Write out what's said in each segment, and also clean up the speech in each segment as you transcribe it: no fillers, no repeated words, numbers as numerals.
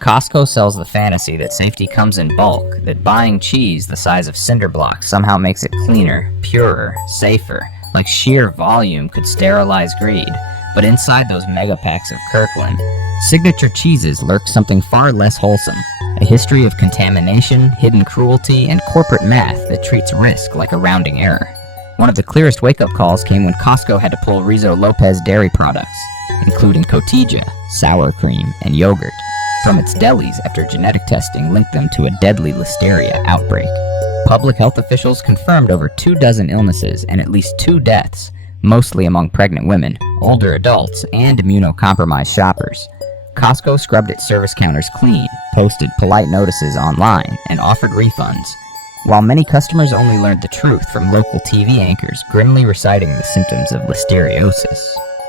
Costco sells the fantasy that safety comes in bulk, that buying cheese the size of cinder blocks somehow makes it cleaner, purer, safer, like sheer volume could sterilize greed. But inside those mega packs of Kirkland, signature cheeses lurk something far less wholesome. A history of contamination, hidden cruelty, and corporate math that treats risk like a rounding error. One of the clearest wake-up calls came when Costco had to pull Rizzo Lopez dairy products, including Cotija, sour cream, and yogurt, from its delis after genetic testing linked them to a deadly listeria outbreak. Public health officials confirmed over 24 illnesses and at least 2 deaths, mostly among pregnant women, older adults, and immunocompromised shoppers. Costco scrubbed its service counters clean, posted polite notices online, and offered refunds, while many customers only learned the truth from local TV anchors grimly reciting the symptoms of listeriosis.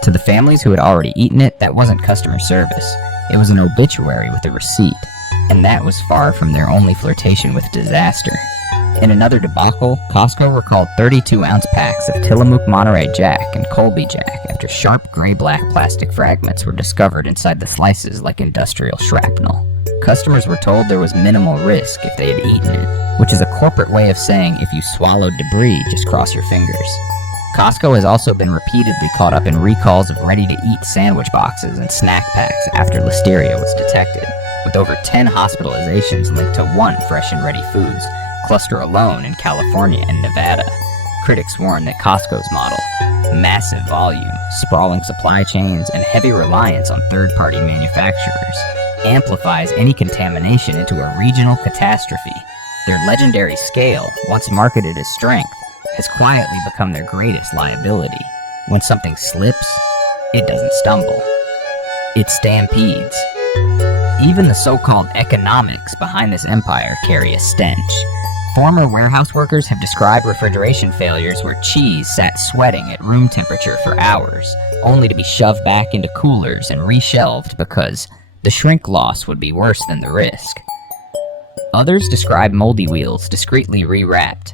To the families who had already eaten it, that wasn't customer service. It was an obituary with a receipt, and that was far from their only flirtation with disaster. In another debacle, Costco recalled 32-ounce packs of Tillamook Monterey Jack and Colby Jack after sharp gray-black plastic fragments were discovered inside the slices like industrial shrapnel. Customers were told there was minimal risk if they had eaten it, which is a corporate way of saying if you swallowed debris, just cross your fingers. Costco has also been repeatedly caught up in recalls of ready-to-eat sandwich boxes and snack packs after listeria was detected, with over 10 hospitalizations linked to one Fresh and Ready Foods cluster alone in California and Nevada. Critics warn that Costco's model, massive volume, sprawling supply chains, and heavy reliance on third-party manufacturers, amplifies any contamination into a regional catastrophe. Their legendary scale, once marketed as strength, has quietly become their greatest liability. When something slips, it doesn't stumble. It stampedes. Even the so-called economics behind this empire carry a stench. Former warehouse workers have described refrigeration failures where cheese sat sweating at room temperature for hours, only to be shoved back into coolers and reshelved because the shrink loss would be worse than the risk. Others describe moldy wheels discreetly rewrapped,